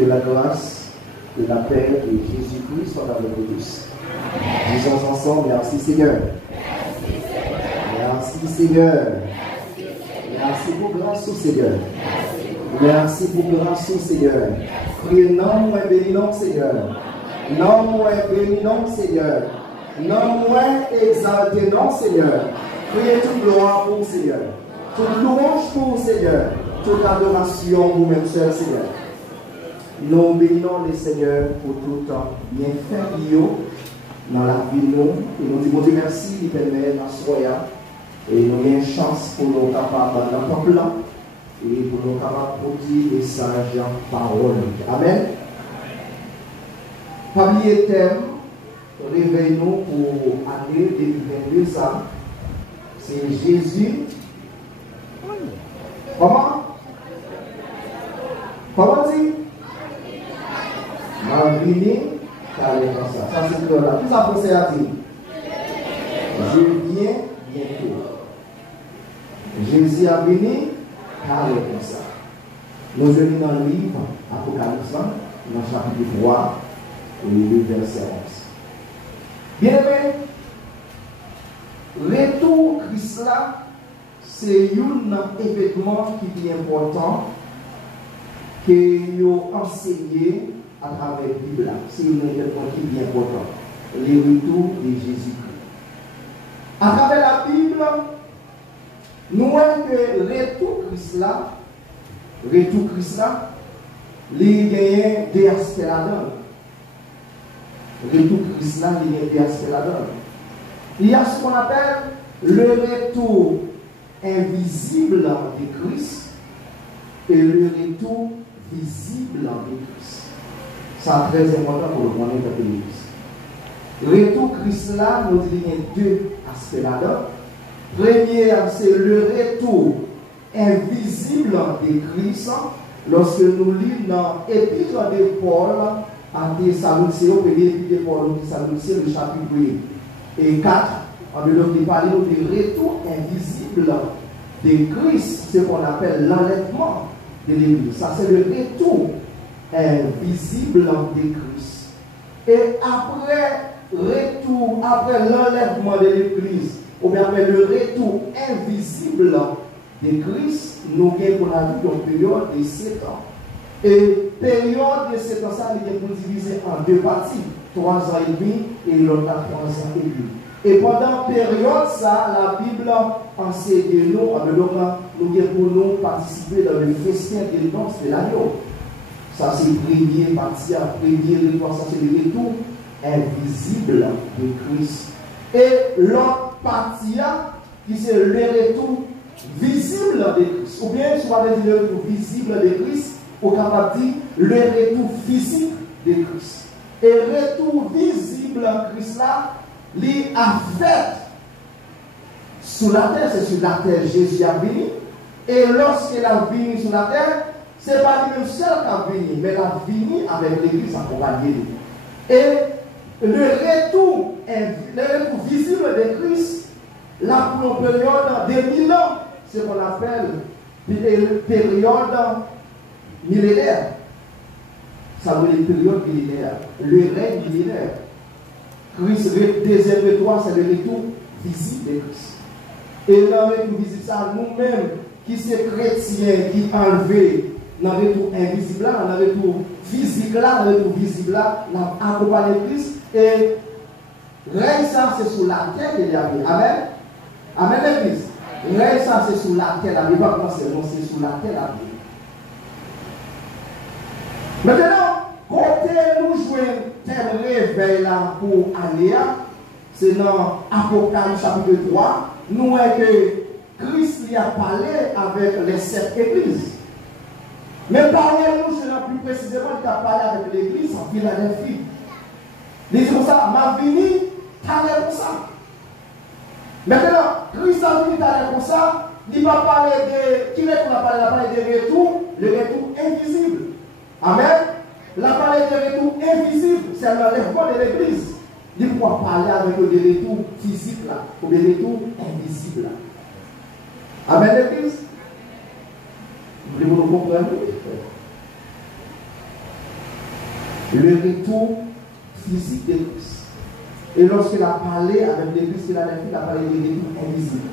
Que la grâce, que la paix de Jésus-Christ soit avec nous tous. Disons ensemble, merci Seigneur. Merci Seigneur. Merci pour grâce au Seigneur. Merci pour grâce au Seigneur. Priez non, moi béni non Seigneur. Non, moi béni non Seigneur. Non, moi exalté non Seigneur. Priez toute gloire pour le Seigneur. Toute louange pour le Seigneur. Toute adoration pour même seul Seigneur. Nous bénissons le Seigneur pour tout bienfait dans la vie de nous. Et nous disons Dieu merci, il permet la soya. Et nous avons une chance pour nous capables dans le peuple et pour nous capables de produire des messages en parole. Amen. Premier thème, réveillons pour l'année 2022. C'est Jésus. Comment? Comment dit? Malgré car comme ça. Ça c'est clair là. Tout ça pensez à dire. Je viens bientôt. Jésus a venu car comme ça. Nous venons dans le livre Apocalypse, dans le chapitre 3, et le verset 11. Bien aimé, retour Christ là, c'est un événement qui est important que nous enseignons à travers la Bible. C'est un événement qui est important. Le retour de Jésus-Christ. À travers la Bible, nous voyons que retour Christ là, il y a des aspects là-dedans. Retour Christ là, il y a des aspects là-dedans. Il y a ce qu'on appelle le retour invisible de Christ et le retour visible de Christ. Ça très important pour le connaître de l'Église. Retour Christ là, nous disons qu'il y a deux aspects là-dedans. Premier, c'est le retour invisible de Christ. Lorsque nous lisons dans l'Épître de Paul à Thessaloniciens, l'Épître de Paul à Thessaloniciens, le chapitre 4, on nous parle du retour invisible de Christ, ce qu'on appelle l'enlèvement de l'Église. Ça, c'est le retour invisible de Christ. Et après l'enlèvement de l'Église, ou bien après le retour invisible de Christ, nous avons une période de 7 ans. Et période de 7 ans, ça, nous avons divisé en deux parties, 3 ans et demi et l'autre 3 ans et demi. Et pendant la période, ça, la Bible enseigne nous, nous pour nous participer dans le festin des noces de l'agneau. Ça, c'est le premier partie, premier retour, ça, c'est le retour invisible de Christ. Et l'autre partie, qui c'est le retour visible de Christ. Ou bien, si on va dire le retour visible de Christ, on capable de dire le retour physique de Christ. Et le retour visible de Christ là, il a fait sur la terre, c'est sur la terre Jésus a venu. Et lorsqu'il a venu sur la terre, ce n'est pas lui-même seul qui a venu, mais il a venu avec l'église accompagnée. Et le retour visible de Christ, la période de 1000 ans, ce qu'on appelle période millénaire. Ça veut dire période millénaire, le règne millénaire. Christ, deuxième retour, c'est le retour visible de Christ. Et dans le retour visible, ça, nous-mêmes, qui sommes chrétiens, qui enlevés dans le retour invisible, dans le retour physique, dans le retour visible, nous accompagnons Christ. Et règne ça, c'est sur la terre qu'il y a. Amen. Amen, l'église. Règne ça, c'est sur la terre. La Bible, c'est sur la terre. Maintenant, côté nous jouons tel réveil là pour aller, c'est dans Apocalypse chapitre 3, nous voyons que Christ lui a parlé avec les 7 églises. Mais parlez-nous, plus précisément, il a parlé avec l'église en Philadelphie. Il dit comme ça, ma vie, t'allais comme ça. Maintenant, Christ a venu t'allais comme ça, il va parler de, qui est qu'on a parlé de retour, le retour invisible. Amen. La parole de retour invisible, c'est l'enlèvement de l'église. Il faut parler avec le retour physique là, ou le retour invisible là. Amen, l'église. Vous voulez nous comprendre? le retour physique de Christ. Et lorsqu'il a parlé avec l'Église, il a parlé de retour invisible.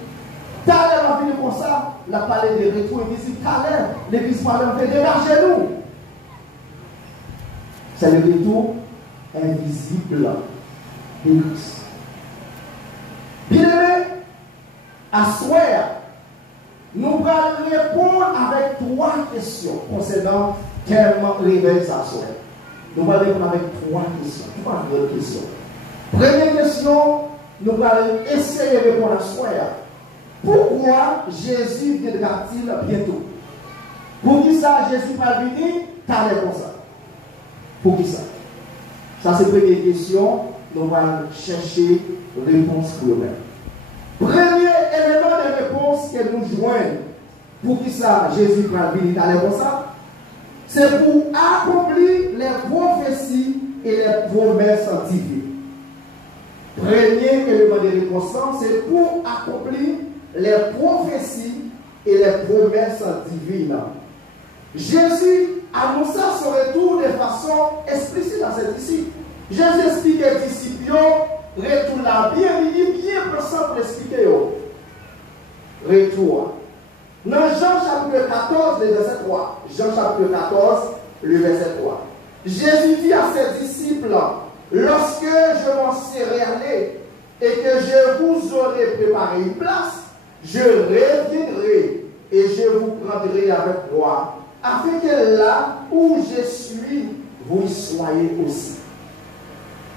Tout à l'heure, on a vu comme ça, il a parlé de retour invisible. Tout à l'heure, l'Église parle fait démarcher nous. C'est le retour invisible de Christ. Bien aimé, à soir, nous allons répondre avec 3 questions concernant quel réveil ça soit. Nous allons répondre avec 3 questions. 3 grandes questions. Première question, nous allons essayer de répondre à soir. Pourquoi Jésus viendra-t-il bientôt? Pour qui ça, Jésus va venir, t'as comme ça. Pour qui ça? Ça, c'est la première question. Nous allons chercher réponse pour nous-mêmes. Premier élément de réponse que nous joignons, pour qui ça, Jésus va venir, t'as comme ça, c'est pour accomplir les prophéties et les promesses divines. Premier élément de réponse, c'est pour accomplir les prophéties et les promesses divines. Jésus annonça son retour de façon explicite à ses disciples. Jésus explique aux disciples, retour là, bien personne pour expliquer. Retour. Dans Jean chapitre 14, le verset 3. Jean chapitre 14, le verset 3. Jésus dit à ses disciples, lorsque je m'en serai allé et que je vous aurai préparé une place, je reviendrai et je vous prendrai avec moi, afin que là où je suis, vous y soyez aussi.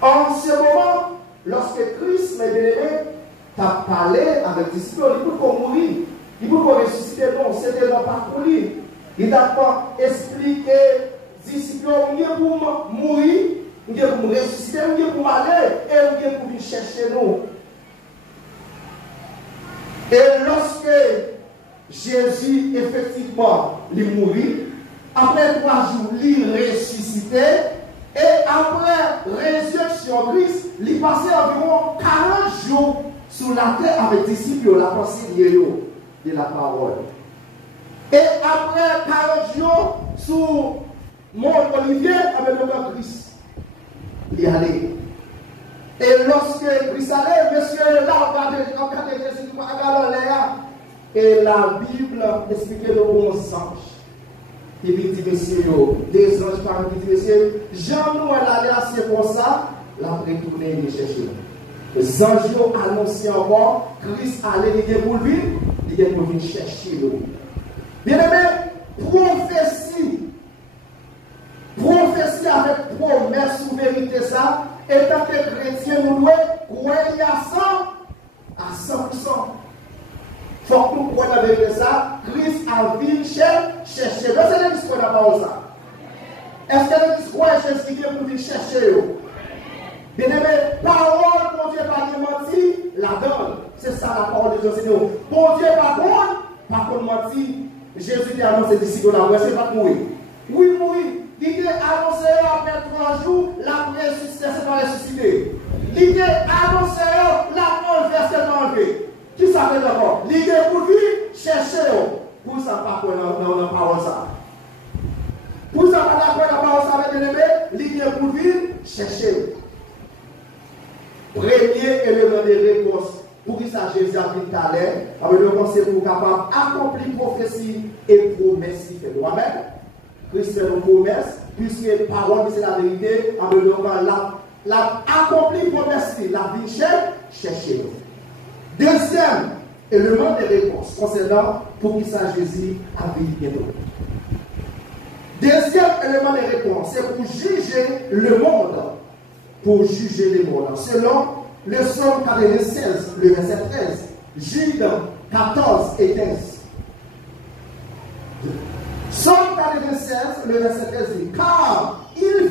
En ce moment, lorsque Christ, mes bien-aimés, t'a parlé avec les disciples, il peut qu'on mourir, il peut qu'on ressusciter, non, c'était dans pas pour lui. Il n'a pas expliqué aux disciples, pour mourir, pour me ressusciter, pour m'aller, et pour venir chercher nous. Et lorsque Jésus, effectivement, il mourit, après 3 jours, il ressuscité, et après résurrection de Christ, il passait environ 40 jours sur la terre avec les disciples, la pensée de la parole. Et après 40 jours sur Mont Olivier avec le Père Christ, il y allait. Et lorsque Christ allait, monsieur, là, regardez Jésus, regardez Léa. Et la Bible expliquait le bon sens. Et puis, dit, monsieur, des anges parmi les messieurs, Jean nous allait assis comme ça, la retourner et chercher. Les anges ont annoncé encore, Christ allait les pour lui, il est pour venir chercher nous. Bien aimé, prophétie avec promesse ou vérité ça, étant que chrétien, nous devons croire à 100%. Il faut que nous croyons la vérité ça. Christ a vu chercher. Est-ce que le discours n'a pas ça? Est-ce que le discours est cherché qui vient pour venir chercher? Bien aimé, parole, bon Dieu, pas de mentir, la donne. C'est ça la parole de Dieu, Seigneur. Bon Dieu, par contre, mentir. Jésus a annoncé d'ici que la voix, c'est pas mourir. Oui, mourir. Il a annoncé après 3 jours, la ressuscité, c'est pas ressuscité. Il a annoncé la mort, c'est pas enlevé. Qui ça fait d'abord? Il a pour lui, chercher. Pour ça, pas dans la parole ça. Pour ça, pas dans la parole ça, bien aimé, il a pour lui, chercher. Premier élément de réponse. Pour qui ça, Jésus a dit tout à l'heure, avec le conseil pour capable d'accomplir prophétie et promesse qui fait. Amen. Christ fait une promesse, puisque parole, c'est la vérité, avec le la accompli promesse, la vie chercher. Deuxième élément de réponse concernant pour qui ça, Jésus a dit bientôt. Deuxième élément de réponse, c'est pour juger le monde. Pour juger le monde. Selon le Psaume 96, le verset 13, Jude 14 et 15. Psaume 96, le verset 13 dit, car il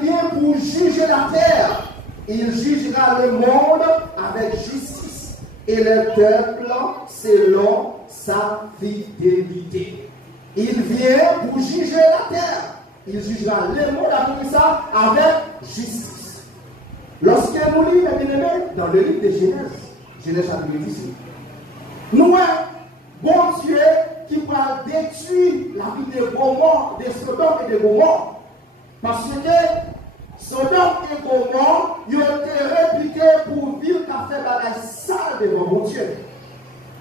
vient pour juger la terre, il jugera le monde avec justice et le peuple selon sa fidélité. Il vient pour juger la terre, il jugera le monde avec ça avec justice. Lorsque nous lisons, mes bien-aimés, dans le livre de Genèse chapitre 18, nous voyons bon Dieu qui va détruire la vie de Gomorrhe, de Sodome et de Gomorrhe. Parce que Sodome et Gomorrhe, ils ont été réputés pour vivre qu'à faire la salle devant mon Dieu.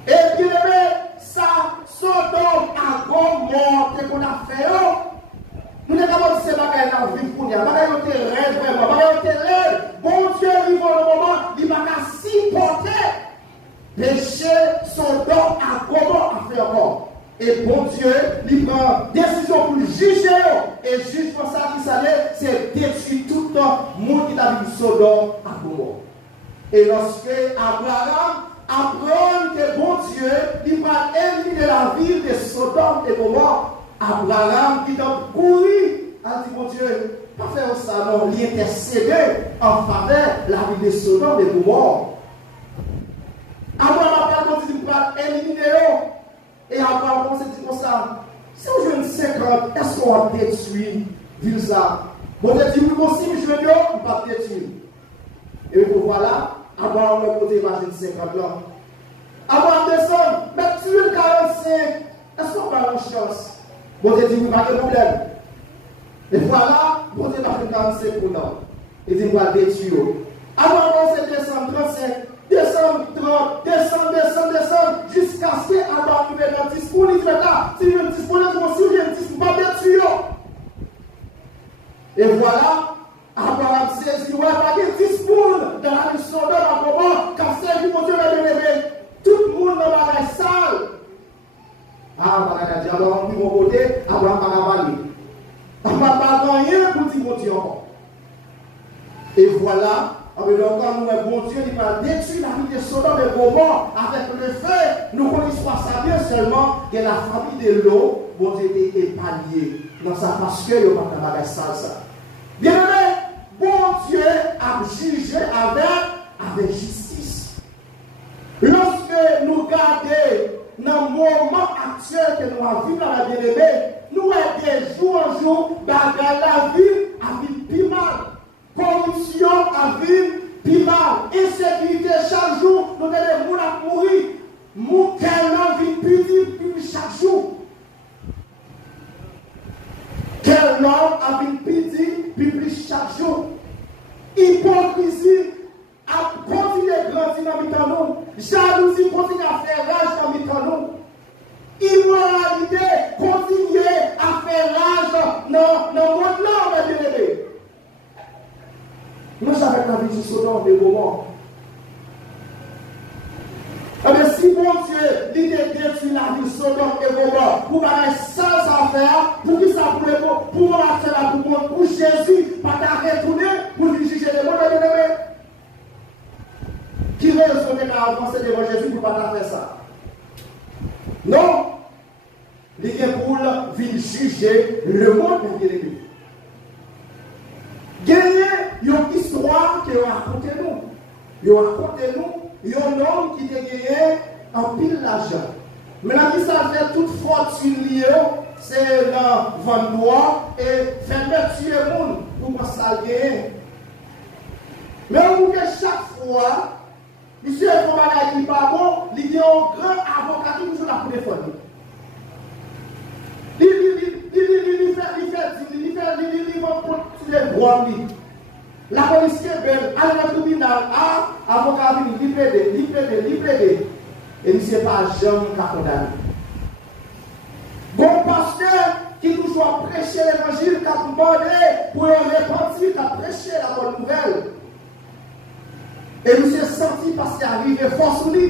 Et bien aimé, ça, Sodome et Gomorrhe, que qu'on a fait, nous ne pouvons pas dire que c'est la vie pour nous. Nous avons été rêves vraiment. Nous avons été rêves. Bon Dieu, il va le moment, il va supporter péché, Sodome et Gomorrhe à faire encore. Et bon Dieu, il prend décision pour juger. Et juge pour ça qui s'allait, c'est détruire tout le monde qui a vu Sodome et Gomorrhe. Et lorsque Abraham apprend que bon Dieu, il va éliminer la ville de Sodome et Gomorrhe, Abraham qui a couru, a dit bon Dieu, pas faire ça, non, il intercédait en faveur de la ville de Sodome et Gomorrhe. Abraham a dit qu'il va éliminer. Et Abraham s'est dit comme ça, si on joue une 50, est-ce qu'on va détruire ville ça? Bon Dieu dit oui, bon si je veux bien, on va détruire. Et voilà, Abraham a posé imagine 50 là. Abraham descend, mais tu es 45, est-ce qu'on va avoir une chance? Bon Dieu dit oui, pas de problème. Et voilà, bon Dieu va faire 45 pour nous. Et dit on va détruire. Abraham s'est descendu 35. Descendre 30, descendre, jusqu'à ce qu'Abraham arrive dans le discours, il dit là, si je me dispose, si je me dispose, pas détruire. Et voilà, Abraham saisit, ouais, pas de discours dans la mission de la Gomorrhe, car c'est lui, mon Dieu, va lever. Tout le monde dans la salle. Ah, on va dire, alors, de mon côté, Abraham va avaler. Abraham va rien pour dire, mon Dieu, encore. Et voilà. Quand nous, bon Dieu, il va détruire la vie de Sodome et Gomorrhe avec le feu. Nous connaissons ça bien seulement que la famille de l'eau, bon Dieu, était épargnée. Non, ça parce que il n'y a pas de ça. Bien aimé, bon Dieu a jugé avec justice. Lorsque nous regardons dans le moment actuel que nous avons vécu dans la bien-aimée, nous avons des jours en jour, dans la vie, à vivre plus mal. Corruption à vivre, puis mal. Insécurité chaque jour, nous avons des gens à mourir. Nous avons vivre plus chaque jour. Quel homme a vivre plus chaque jour. Hypocrisie a continué à grandir dans le temps. Jalousie continue à faire rage dans le temps. Immoralité continue à faire rage dans le monde là, mes bien-aimés. Nous savons la vie de Sodome et Gomorrhe. Mais si bon Dieu dit de détruire la vie de Sodome et Gomorrhe pour avoir sans affaire, pour qui ça pourrait pour faire la pour Jésus, pas retourner pour lui juger les mondes. Qui veut se avancer devant Jésus pour pas faire ça? Non. Il est pour venir juger le monde de l'ennemi. Gagner une histoire qui a raconté nous. Il a raconté nous, un homme qui a gagné en pile l'argent. Mais la vie, ça fait toute fortune liée, c'est dans vendre et faire tuer le monde pour qu'on ça gagne. Mais on voit que chaque fois, monsieur est un bagage qui n'est pas bon, il y a un grand avocat qui toujours la pour défendre. La police est belle, à la tribunal, avocat vient, il plaide. Et il ne sait pas jamais qu'à condamner. Bon pasteur qui toujours prêcher l'évangile, qui a demandé pour repentir, qui a prêché la bonne nouvelle. Et il s'est senti parce qu'il arrive force lui.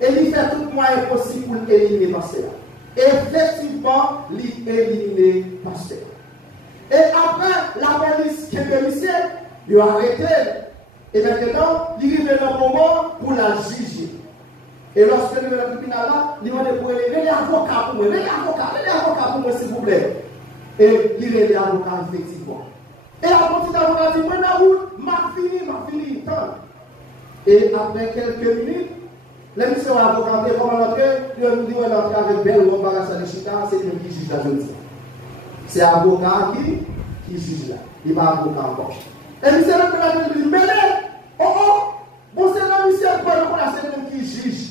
Et il fait tout moyen possible pour éliminer le pasteur. Effectivement, il éliminer le pasteur. Et après, la police qui est commissaire, il a arrêté. Et maintenant, il arrive dans le moment pour la juger. Et lorsque il est dans le tribunal là, il demande pour les avocats pour moi, les avocats pour moi, s'il vous plaît. Et il est l'avocat, effectivement. Et la petite avocat dit, moi, dans la route, m'a fini, tant. Et après quelques minutes, le monsieur avocat, comment l'entrer, il dit, on est entré avec belle robe, de chita, c'est lui qui juge la jeune. C'est l'avocat qui juge là. Il va avocat encore. Et le monsieur dit, mais bon, c'est le monsieur c'est lui qui juge.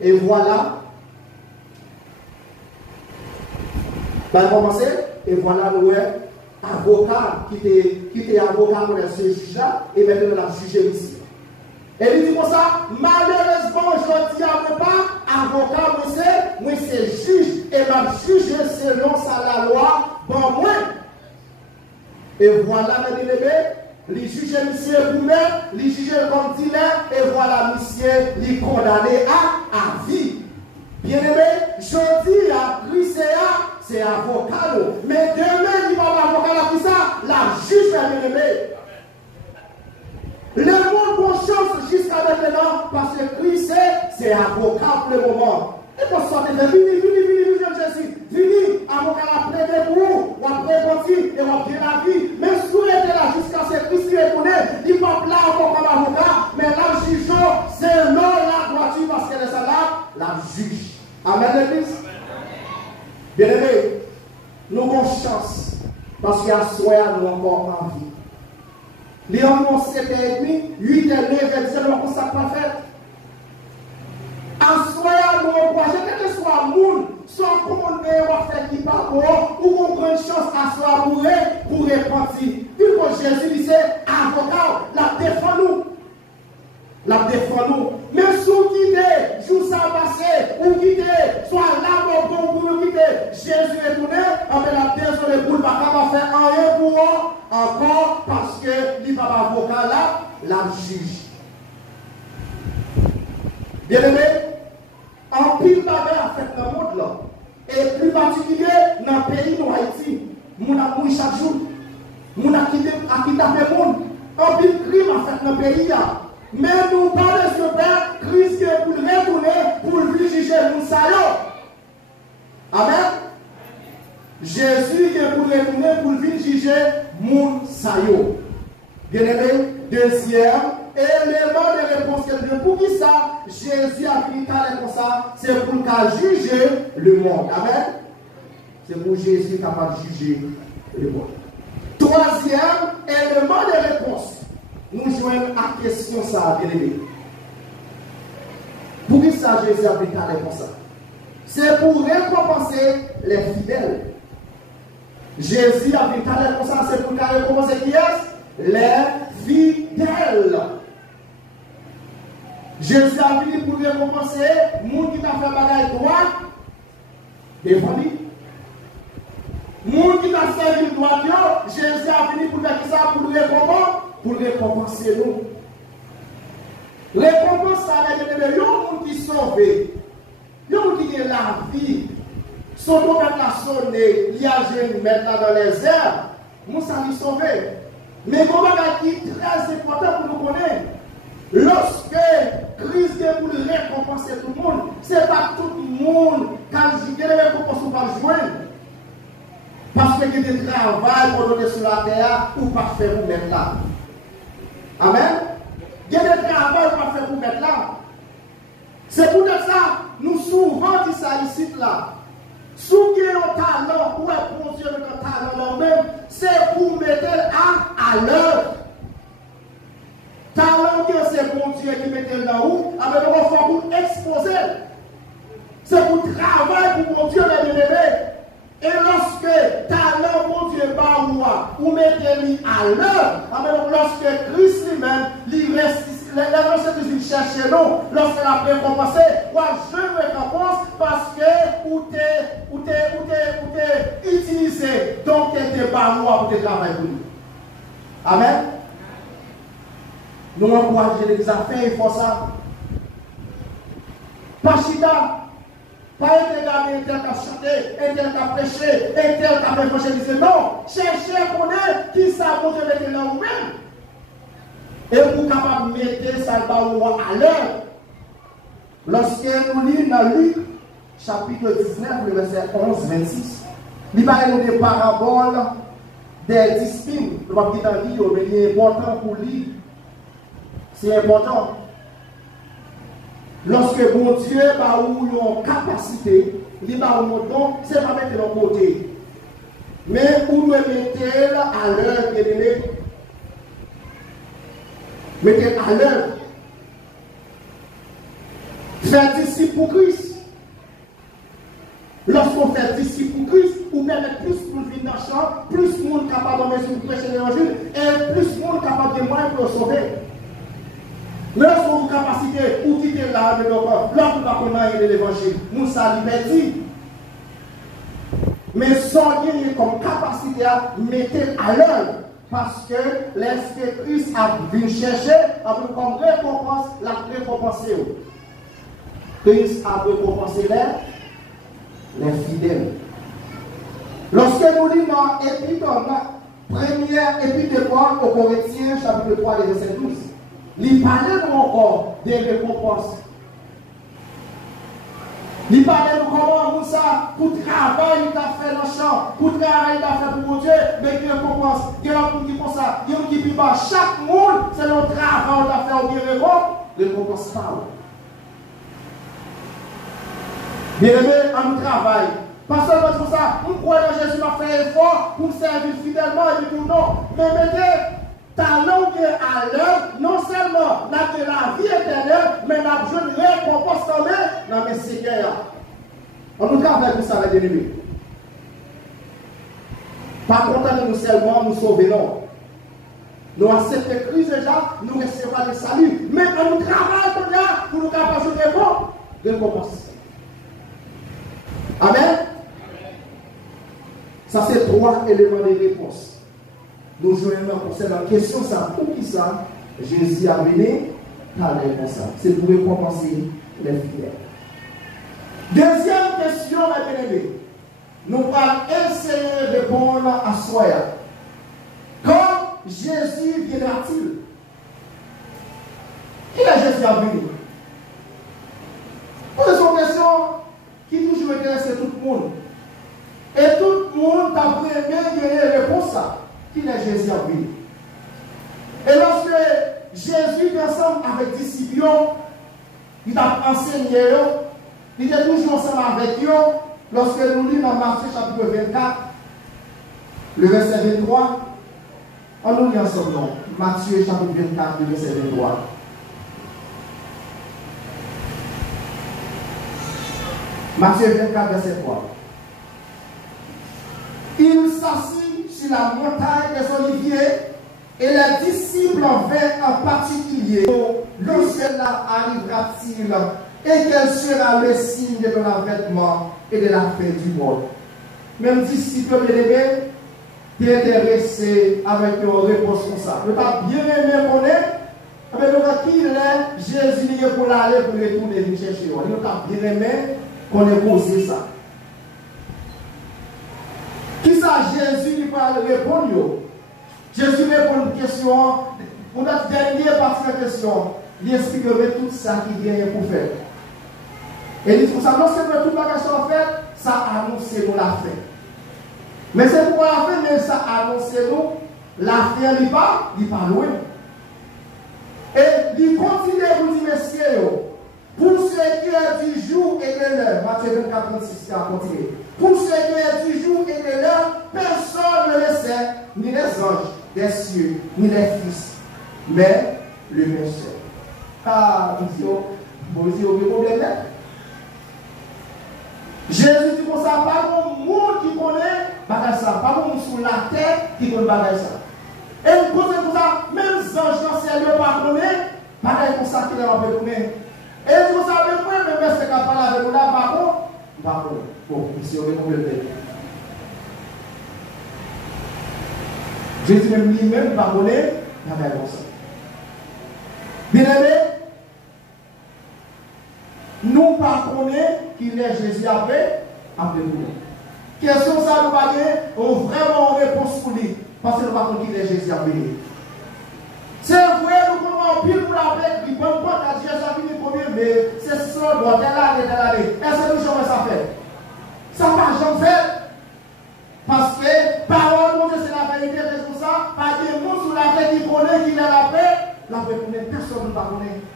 Et voilà. On va commencer. Et voilà, nous, avocat qui était avocat pour ce juge-là, et maintenant il a jugé ici. Et il dit comme ça, malheureusement, je dis à mon pas, avocat, moi c'est juge, et m'a jugé selon ça la loi, bon moi. Et voilà, mes bébés, les juges monsieur pour mère, les juges comme dealer, et voilà, monsieur, les condamné à vie. Bien aimé, je dis à Chriséa, c'est avocat, mais demain, il va l'avocat là, qui ça, la juge, bien aimé. Le monde bon chance jusqu'à maintenant parce que Christ c'est avocat pour le moment. Et pour ça, vini, Jésus, vini, avocat la plaider pour vous, ou après partir et on bien la vie. Mais si vous êtes là jusqu'à ce Christ qui est connu, il ne va pas là encore comme avocat, mais la juge, c'est non la droiture parce qu'elle est ça là, la juge. Amen, l'église. Bien aimé, nous avons chance parce qu'il y a soin nous encore en vie. Les hommes 7h30, 8h, 9h, 10h, on ne sait pas faire. En soyant nous encourager, quel que soit le monde, soit qu'on ait fait qui pas bon, ou qu'on prenne chance à soi pour répondre. Puis que Jésus disait, avocat, la défend nous. La défend nous. Mais si vous quittez, jour ça passé, ou quittez, soit là pour vous quitter, Jésus est tourné, avec la désolé pour ne pas faire rien pour vous. Encore parce que l'avocat avocat là, la juge. Bien aimé, en pile bagarre fait dans le monde là, et plus particulier dans le pays de Haïti, moun a mouru chaque jour, moun a quitté le monde, en pile crime a fait dans le pays là. Mais nous parlons de ce père, Christ est pour retourner, pour venir juger nous ça. Amen. Jésus est pour retourner, pour venir juger moun sayo. Bien aimé, deuxième élément de réponse que Dieu. Pour qui ça, Jésus a pris comme ça, c'est pour juger le monde. Amen. C'est pour Jésus capable de juger le monde. Troisième élément de réponse, nous jouons à question ça, bien aimé. Pour qui ça, Jésus a pris comme ça? C'est pour récompenser les fidèles. Jésus a pris comme ça, c'est pour récompenser qui est? Les fidèles. Jésus a venu pour récompenser les gens qui ont fait bagaille droit, défendu. Les gens qui ont servi le droit, Jésus a venu pour faire ça, pour récompenser nous. Récompense, ça veut dire que les gens qui sont sauvés, les gens qui ont la vie, sont dans la sonner, il y a jeune maintenant dans les airs, nous sommes sauvés. Mais comment qui est très important pour nous connaître, lorsque Christ est pour récompenser tout le monde, ce n'est pas tout le monde qui a des récompenses pour pas joindre. Parce que il y a des travail pour donner sur la terre ou pas faire pour mettre là. Amen. Il y a des travail pour faire pour mettre là. C'est pour ça nous souvent disons ça ici là. Si vous avez un talent, ou un Dieu avec un talent même, c'est pour mettre à l'œuvre. Talent, c'est bon Dieu qui met là où, avec le enfant pour exposer. C'est pour travailler pour mon Dieu, les bébés. Et lorsque talent, mon Dieu, ou mettez-le à l'œuvre, lorsque Christ lui-même, il reste. Les gens qui cherchent nous, lorsqu'elle a récompensé, je récompense parce que ou t'es utilisé, donc tu n'es pas moi pour te travailler pour nous. Amen. Nous encourageons les affaires, il faut ça. Pas chita, pas regarder un tel qui a chanté, un tel qui a prêché, un tel qui a évangélisé. Non, cherchez à connaître qui ça pour te mettre là ou même. Et pour capable mettre ça à l'heure. Lorsque nous lisons dans Luc, chapitre 19, le verset 11-26, il parle des paraboles des disciples. Nous allons dire dans le livre, mais il est important pour lire. C'est important. Lorsque mon Dieu a une capacité, il a un don, c'est pas mettre de côté. Mais où nous mettons à l'heure, mettez à l'œuvre. Faire disciple pour Christ. Lorsqu'on fait disciple pour Christ, ou permet plus pour venir dans marchant, plus de monde capable de prêcher l'évangile et plus de monde capable de moyens pour le sauver. Lorsque vous capacité pour quitter la de l'autre, l'autre va connaître l'évangile, nous ça liberté. Mais sans gagner comme capacité à mettre à l'œuvre. Parce que l'Esprit Christ a venu chercher, a venu comme récompense, la récompenser. Christ a récompensé les fidèles. Lorsque nous lisons dans l'Épître, première épître de Paul aux Corinthiens, chapitre 3, verset 12, il parlait encore des récompenses. Il parlait de comment Moussa, pour travail, il a fait dans le champ, pour travail, il a fait pour Dieu, mais il récompense. Il y a un qui dit comme ça, il y a un qui dit pas, chaque monde, c'est le travail qu'il a fait au bien récompense pas. Bien aimé, on travaille. Pas seulement pour ça, on croit que Jésus m'a fait effort pour servir fidèlement et pour non. Mais mettez talent à l'œuvre, non seulement la vie éternelle, mais la jeune récompense quand même dans mes Seigneurs. On nous travaille pour ça, les ennemis. Pas content de nous seulement nous sauver, non. Nous acceptons Christ déjà, nous recevons le salut. Mais on nous travaille pour nous capables de récompense. Amen. Ça, c'est trois éléments de réponse. Nous jouons concernant la question, ça, pour qui ça, Jésus a venu par la réponse. C'est pour récompenser les fidèles. Deuxième question, mes bien-aimés. Nous allons essayer de répondre à soi. Quand Jésus viendra-t-il? Qui est Jésus a venu? C'est une question qui toujours intéresse tout le monde. Et tout le monde a vraiment gagné réponse à qui est Jésus a venu. Et lorsque Jésus est ensemble avec les disciples, il a enseigné, il était toujours ensemble avec eux. Lorsque nous lisons dans Matthieu chapitre 24, le verset 23, on nous lit ensemble. Non? Matthieu chapitre 24, le verset 23. Matthieu 24, verset 3. Il s'assit sur la montagne des Oliviers et les disciples vinrent en particulier. Lorsque là arrivera-t-il et quel sera le signe de l'avènement et de la fin du monde? Même disciples bien-aimés, qui est intéressé avec une réponse comme ça. Ne pas bien aimé connaître, mais nous qui est Jésus pour l'aller pour retourner venir chercher. Nous pas bien aimé qu'on ait posé ça. Qui ça Jésus qui va répondre? Jésus répond à une question, on a dernière partie de la question, il explique tout ça qui vient pour faire. Et il dit pour ça, non seulement toute la question en fait, ça annonce nous la fin. Mais c'est pour la fin, mais ça annonce nous la fin, il pas loin. Et il continue à vous dire, messieurs, pour ce qui est du jour et de l'heure, Matthieu 24, 36, a continué. Pour ce qui est du jour et de l'heure, personne ne le sait, ni les anges des cieux, ni les fils, mais le même seul. Ah, vous dites, vous avez problème là? Jésus dit comme ça, pas de monde qui connaît bagage ça, pas de monde sur la terre qui connaît bagage ça. Et vous posez comme ça, même les anges dans le ciel ne pas connaît, bagage comme ça qui leur a donné. Et vous savez quoi, même si c'est capable avec nous là, par contre, bon, ici on est complètement. Jésus même lui-même va connaître la même chose. Bien aimé, nous ne connaissons qu'il est Jésus après nous. Question ça, nous va dire, on vraiment réponse pour lui, parce que nous ne connaissons qu'il est Jésus après nous. C'est vrai, nous connaissons pile pour la paix, qui bonne porte à Jésus a fini combien, mais c'est ça, bon, telle année. Est-ce que nous jamais ça fait? Ça ne va jamais faire. Parce que, parole, mon Dieu, c'est la vérité, c'est pour ça, pas des mots sur la tête qui connaît qu'il est la paix connaît, personne ne va connaître.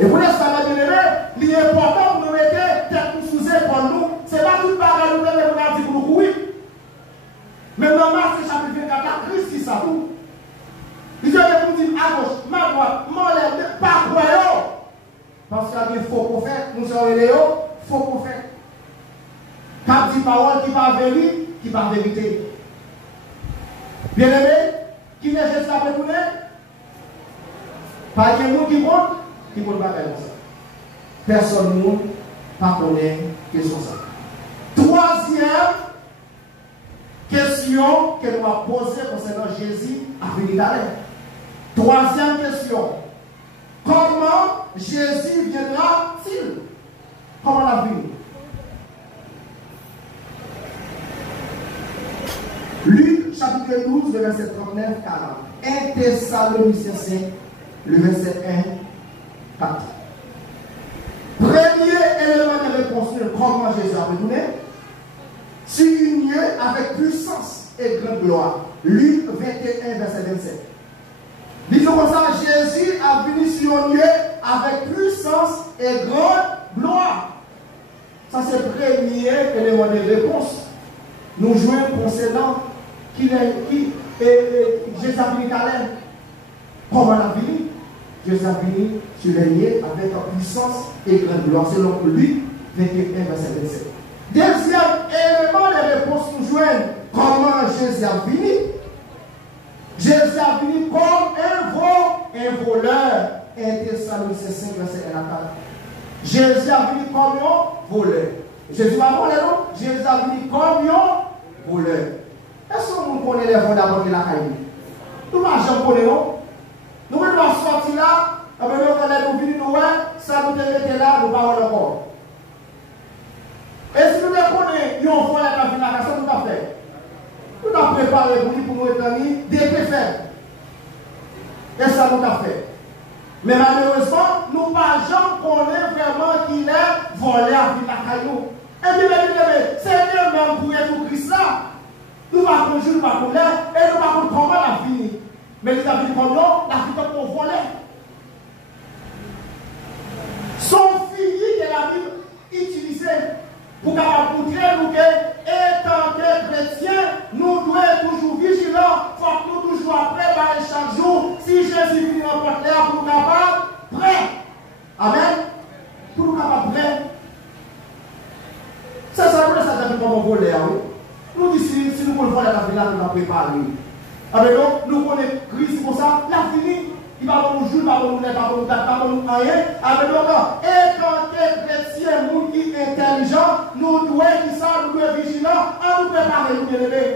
Et pour ça, la bien-aimé, l'important pour nous mettre tête nous sous épaule nous, c'est pas tout le bagage nous donner pour nous dire pour nous courir. Mais dans Matthieu chapitre 24, Christ dit ça tout. Il dit, vous dites à gauche, ma droite, mon lèvre, pas croyant. Parce qu'il y a des faux prophètes, nous sommes les faux prophètes. Quand dit parole qui va venir, qui va vérité. Bien aimé, qui n'est Jésus à retourner? Pas de monde qui compte pas comme ça. Personne ne connaît question ça. Troisième question que nous avons posée concernant Jésus à venir. Troisième question. Comment Jésus viendra-t-il? Comment la vie? Luc chapitre 12, le verset 39, 40. 1 Thessaloniciens 5, le verset 1, 4. Premier élément de réponse de comment Jésus a retourné, signé avec puissance et grande gloire. Luc 21, verset 27. Disons comme ça, Jésus a venu sur un lieu avec puissance et grande gloire. Ça, c'est le premier élément de réponse. Nous jouons concernant Jésus a venu à l'air. Comment il a venu? Jésus a venu sur les lieux avec puissance et grande gloire. Selon Luc 21, verset 27. Deuxième élément de réponse, nous jouons comment Jésus a venu. Jésus a venu comme un voleur. 1 Thessaloniciens 5, verset 1 à 4. Jésus a venu comme un voleur. Jésus va voler, non? Jésus a venu comme un voleur. Est-ce que nous connaissons les voleurs d'abord de la caille? Nous ne pouvons pas, non? Nous devons sortir là, et bien nous venons nous voir, ça nous mettre là, nous ne pouvons pas encore. Et si nous connaissons, nous voleur dans la vie, ça nous a fait. Nous avons préparé pour nous établir des préfets. Et ça nous a fait. Mais malheureusement, nous ne jamais connaître vraiment qu'il est volé à la caillou. Et puis, c'est même pour être Christ là. Nous ne pouvons pas jouer, nous ne pouvons pas et nous ne pouvons pas comment la vie. Mais nous avons dit comment la vie est pour voler. Son fille que la Bible utilisée pour montrer nous que, étant que chrétiens, nous devons toujours vigilants, il faut que nous toujours préparer chaque jour. Si Jésus vient en porte l'air pour nous capables, prêt. Amen. Pour nous capables prêt. C'est ça, ça devient comme un voleur. Nous disons, si nous voulons voir la vie là, nous allons préparer. Amen. Donc, nous connaissons Christ pour ça, la fini. Il va nous jouer, il va nous mettre, il va nous mettre, il va nous rien. Amen. Donc, étant que chrétiens, nous qui sommes intelligents, nous devons être vigilants, à nous préparer, nous bien aimés.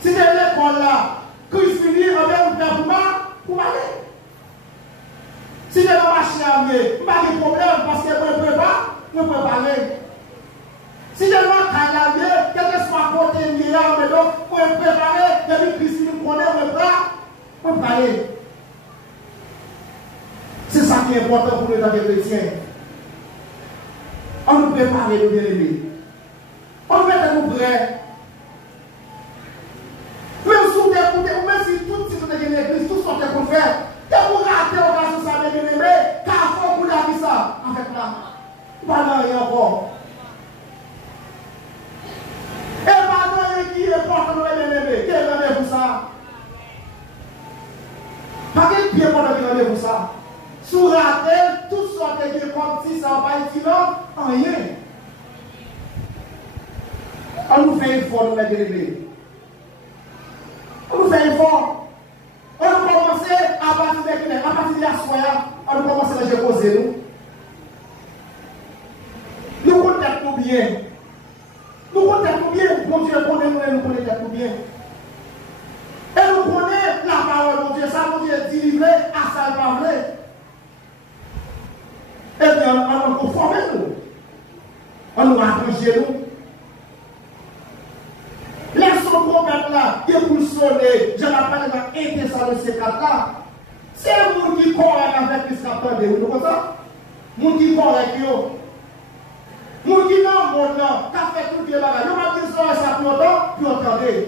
Si c'est l'école là, Christ finit, on va nous faire pour aller. Si c'est la machine à amener, pas de problème parce que nous ne pouvons pas parler. Si je vais canalier, quel que soit côté milliard, mais donc, pour préparer, depuis Christ nous connaît, on peut parler. C'est ça qui est important pour nous dans les chrétiens. On nous prépare, nous bien-aimés. On met nous prêts. Même si vous même si tout ce que vous avez l'église, tout ce qu'on peut faire, que vous ratez au cas où ça va bien-aimé, car il faut que vous avez ça. En fait, là, pas rien encore. Et maintenant, qui est important de bien-aimé, qui est rendez pour ça? Pas quel pied pour le pour ça? Sous raté, tout sorte qui est comme si ça va pas être non, rien. On nous fait effort, nous bien-aimés. On nous fait effort. On nous commence à partir de la soya, on nous commence à poser nous. Nous connaissons bien. Nous connaissons bien. Mon Dieu connaît nous connaissons bien. Et nous connaissons la parole de Dieu. Ça, mon Dieu est délivré à sa parole. Et bien, on nous conforme nous. On nous rapproche nous. Laissons le prophète là, qui est pour sonner, je l'appelle dans 1 Thessaloniciens 4 là. C'est un monde qui court avec les capteurs de vous, ça? Monde qui court avec eux. Monde qui dans le monde là, qui a fait tout le bagage. Nous ne pouvons pas dire ça plus longtemps, puis entendez.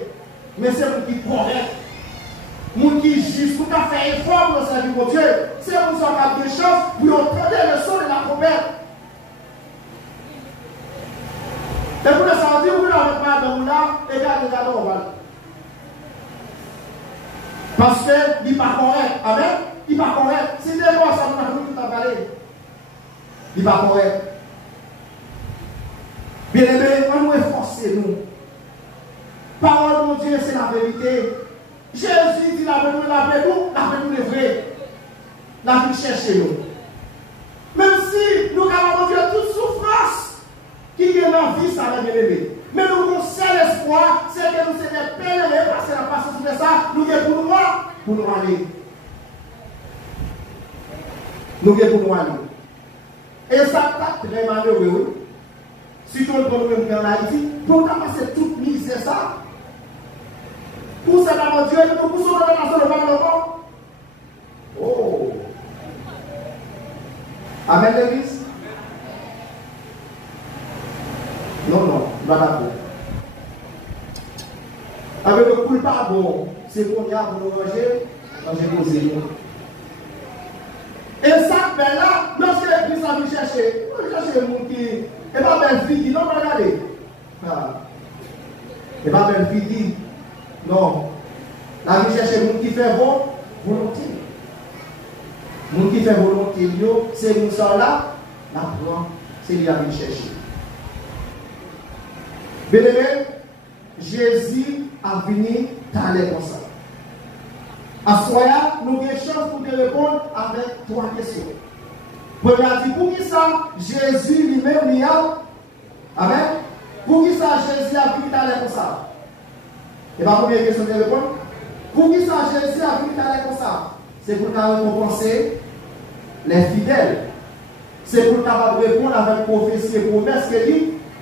Mais c'est monde qui correct. Monde qui juste, pour faire effort pour servir mon Dieu. C'est monde qui a des chances pour entendre le son de la trompette. Et pour le sentir, vous n'avez pas de là, et gardez la normal. Parce qu'il n'est pas correct. Amen. Il n'est pas correct. Si des fois ça nous a tout à parler. Il n'est pas correct. Bien aimé, on nous efforcer nous. Parole Dieu, c'est la vérité. Jésus dit la vérité, nous est vrai. La vie cherche nous. Même si nous avons Dieu toute souffrance qui est dans la vie, ça va bien aimer. Mais nous avons seul espoir, c'est que nous sommes des pèlerins, parce que la patience de ça, nous sommes pour nous aller. Nous sommes pour nous aller. Et ça, c'est très malheureux. Si tout le monde est en Haïti, pour passer toute misère, ça. Pour ça, mon Dieu, nous poussons dans la nation de Parlement. Oh! Amen, l'église? Non, pas d'accord. Avec le coulpa, bon, c'est qu'on y a pour nous ranger, j'ai posé. Et ça, ben là, lorsque l'église a vu chercher, le monde qui. Et pas belle fille dit, non, regardez. Et pas belle fille dit, non. La vie cherche le monde qui fait bon, volonté. Le monde qui fait volonté, c'est nous ça là, la prend, c'est lui qui vient chercher. Bien aimé, Jésus a venu t'aller comme ça. À ce moment-là, nous avons chance pour te répondre avec 3 questions. Première dit, pour qui ça, Jésus lui-même n'y a. Amen. Pour qui ça, Jésus a venu t'aller comme ça? Et ma première question de répondre. Pour qui ça, Jésus a venu t'aller comme ça? C'est pour nous récompenser les fidèles. C'est pour nous répondre avec prophétie et promesse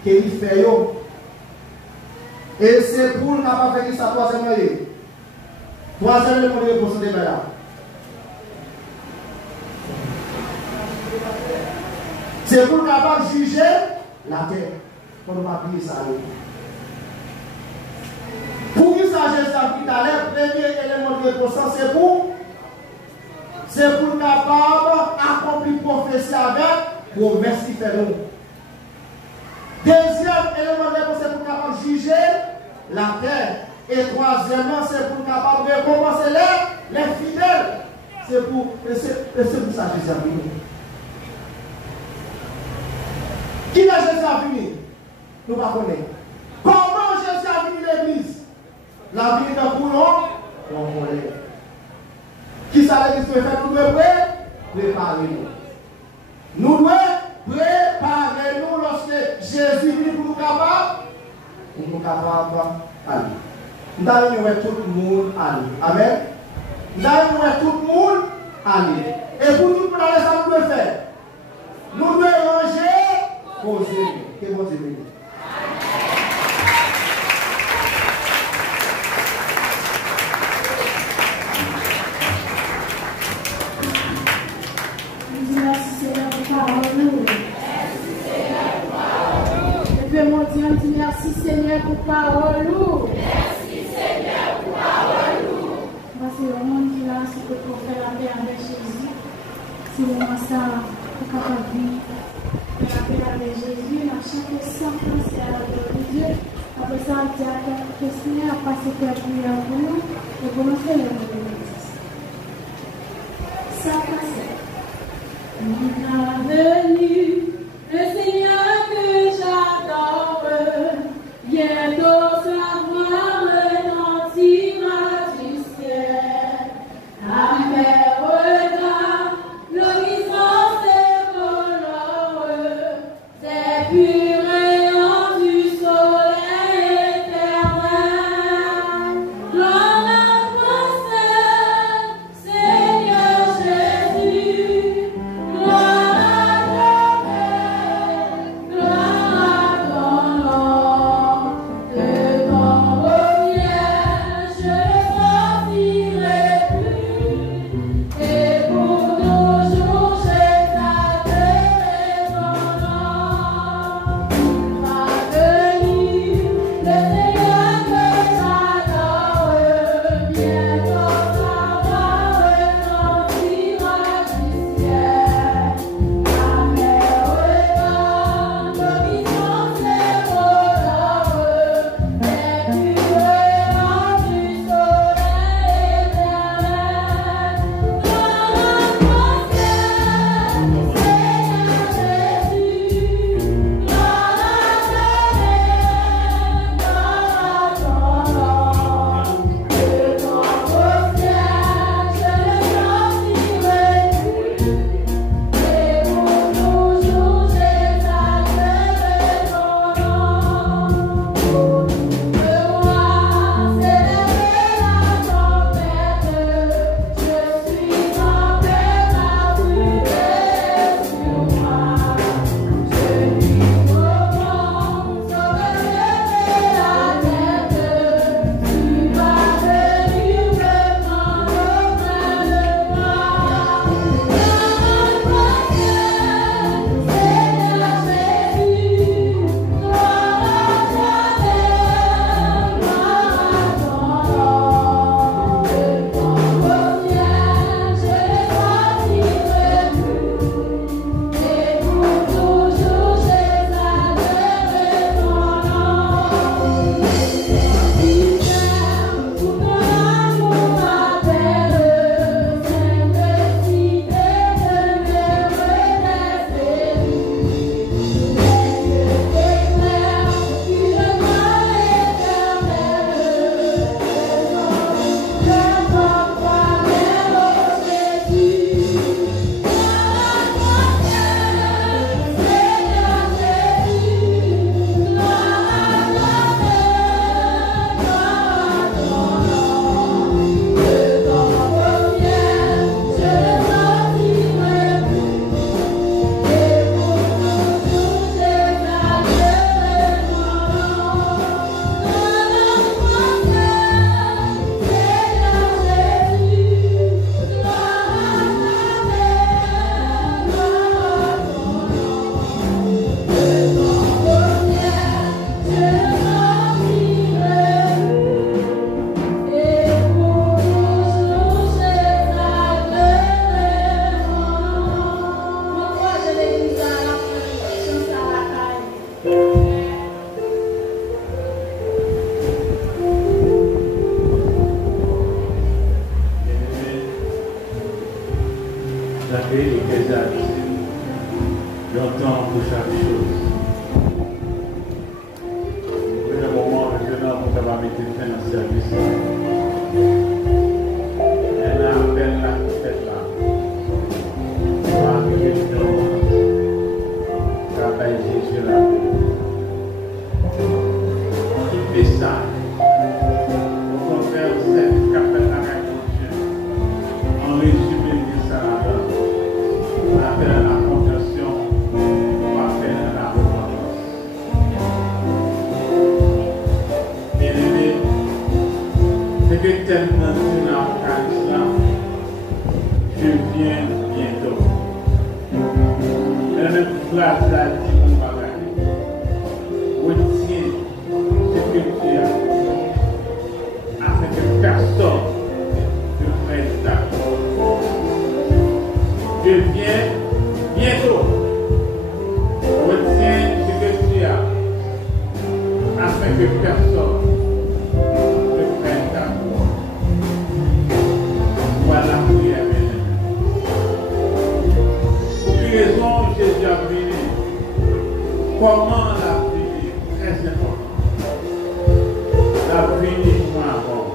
qu'il fait. Et c'est pour nous faire ça troisième année. Troisième année pour nous réponse de là. C'est pour nous juger la terre. Pour nous pas oublier ça. Pour qui ça, Jésus a pris à l'air, premier élément de réponse, c'est pour capable accomplir prophétie avec promesse qui fait nous. Deuxième élément de réponse, c'est pour capable juger la terre. Et troisièmement, c'est pour capable récompenser les fidèles. C'est pour ça que Jésus a venu. Qui est Jésus a venu? Nous ne connaissons pas. Comment Jésus a venu l'église? La vie d'un courant, on connaît. Qui ça l'église peut faire? Nous devons préparer-nous. Nous devons préparer-nous lorsque Jésus vient pour nous capables. Pour nous capables d'aller. Nous devons tout le monde aller. Amen. Nous devons tout le monde aller. Et pour tout le monde aller, ça nous devons faire. Nous devons ranger, poser. Que bon Dieu bénisse. Merci Seigneur pour parole. Je veux mon Dieu, merci Seigneur pour parole. Merci Seigneur pour parole. C'est le monde qui l'a su pour faire la paix avec Jésus. C'est le moment ça pour capable vivre. Faire la paix avec Jésus. À chaque instant, c'est à la gloire de Dieu. Après ça, on dit à quelques Seigneur à passer faire prière pour nous et commencer le monde. Ça passe. On a venu le Seigneur que j'adore, bientôt sa voix retentira du ciel. Avec regard, l'horizon s'écolore, c'est pur rayon du soleil éternel. L'homme a pensé, Seigneur Jésus. Gloire à chaque chose. C'est le moment maintenant pour avoir mis fin au service. Elle a appelé la fête là. On va arriver dans le travail de Jésus là. Et ça, pour faire cette capelle à la Dieu, en résumé de ça là, on appelle la conversion, on appelle la repentance. Bien aimé, c'est que tellement de l'Apocalypse là, je viens bientôt. La même phrase là dit mon bagage. Retiens ce que tu as, afin que personne ne prenne ta cause. Je viens bientôt. Retiens ce que tu as, afin que personne ne prenne ta cause. Voilà la prière, bien-aimé. Pour quelle raison Jésus a venu? Comment la vie est très importante. La vie est moins avant.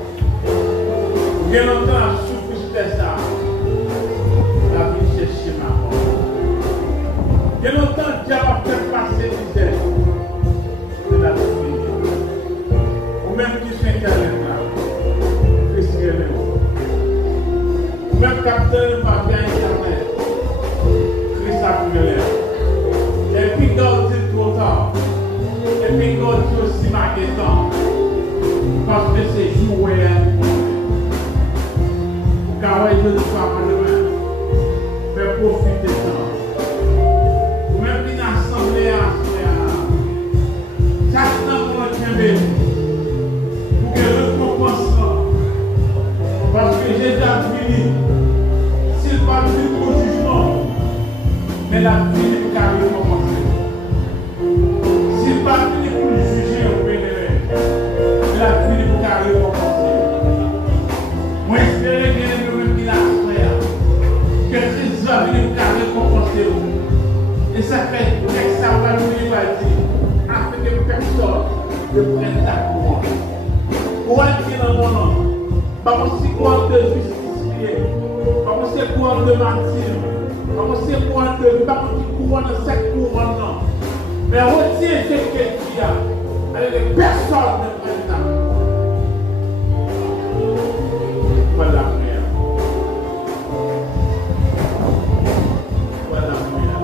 Bien longtemps, la souffrance de ça. La vie cherche ma mort. Bien longtemps, Dieu a fait passer misère. C'est la vie. Ou même qui sont internet là. Christ est là. Ou même capteur de ma vie internet. Christ a pu l'air. Et puis God dit trop tard. Et puis God dit aussi magasin. Parce que c'est joué. Car ouais, je ne suis pas demain. Mais profitez de ça. Même une assemblée à chaque temps pour le tient pour que le récompense. Parce que Jésus a fini. S'il va venir pour le jugement, mais la vie est carrément commencée. S'il va venir pour le juger au bénévole, la vie est carrément commencée. Moi, j'espère que même qu'il a frère, que Christ va venir pour carrément commencer. Et ça fait que ça va nous dire, afin que personne ne prenne ta couronne. Couronne qui est dans mon nom. Pas pour ce couronne de justice, pas pour ce couronne de martyr. Pas pour ces couronnes de vie, pas pour qu'ils couronnent cette couronne, non. Mais retiens ce que tu as, avec les personnes ne prennent ta. Voilà la prière. Voilà la prière.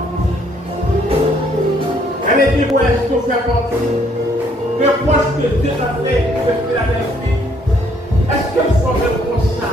Elle est dit, où est-ce qu'on fait partie? Que proche que Dieu a fait de Philadelphie, est-ce qu'il faut répondre ça?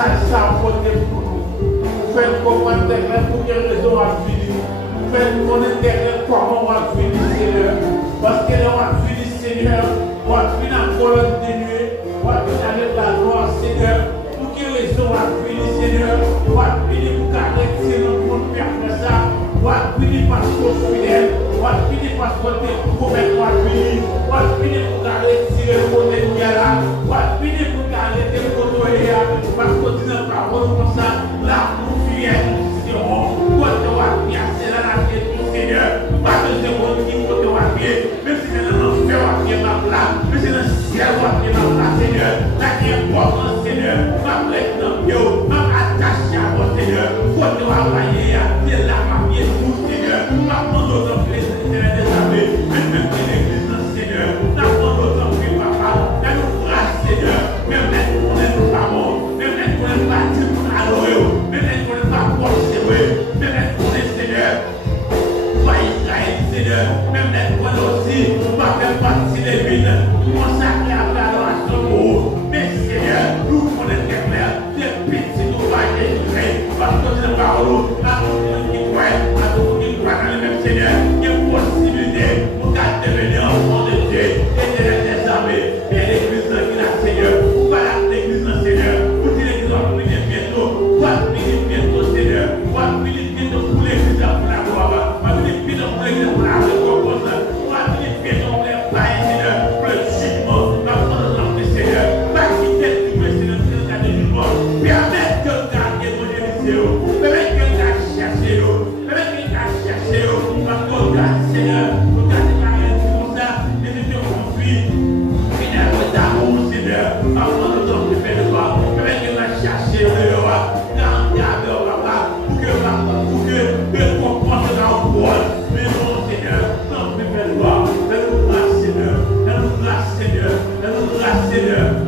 message ça apporté pour nous. Faites comprendre pour quelle raison on a fini. Faites connaître comment on a fini, Seigneur. Parce que là, on a fini, Seigneur. On a fini en colonne de nuit. On a fini avec la gloire, Seigneur. Pour quelle raison on a fini, Seigneur. On a fini pour garder, Seigneur, pour nous faire ça. On a fini parce qu'on est fidèle. On a fini parce qu'on est pour mettre on a fini. On a fini pour garder, Seigneur, pour nous là. On a fini pour garder, Seigneur, pour nous là. Parce qu'on dit dans la parole comme ça. Là, nous fuyons, Seigneur. Quand on a bien, c'est là la tête du Seigneur. Parce que c'est mon qui peut te voir bien. Même si c'est dans l'enfer, on va bien ma place. Même si c'est dans le ciel, on va bien ma place, Seigneur. Là qui est important, Seigneur. Ma plaque dans le pied, ma attache à mon Seigneur. Quand on va envoyer, c'est là ma pied tout, Seigneur. Ma prendre notre plaisir, Seigneur, des amis. Même si l'église, Seigneur. Ma prendre notre vie, papa. Là nous grâce, Seigneur. Même là, on est nos parents. Même là, on est pas dit pour adorer. Même là, on est pas pour Seigneur. Même là, on est Seigneur. Seigneur, même les points aussi, on va faire partie des villes, consacrer à l'adoration pour mais Seigneur, nous connaissons très clair, les petits nous va être parce que c'est la parole, à tout le monde qui croit dans le même Seigneur, il y a une possibilité pour devenir enfant de Dieu et de les armées, et l'église qui la Seigneur, ou pas l'église dans Seigneur, vous dites l'église va finir bientôt, va finir bientôt Seigneur, va finir bientôt pour l'église pour la gloire, va finir bientôt pour l'église pour la gloire.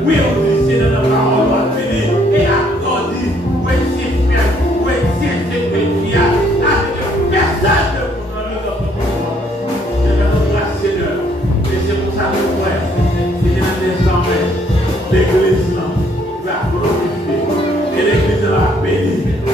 Oui, on dit Seigneur la parole va venir et accorder, où est-il fait, où est-il fait, avec personne ne pourra nous donner. Seigneur, nous grâce Seigneur, et c'est pour ça que nous croyons, Seigneur, désormais, l'église va glorifier, et l'église va bénir.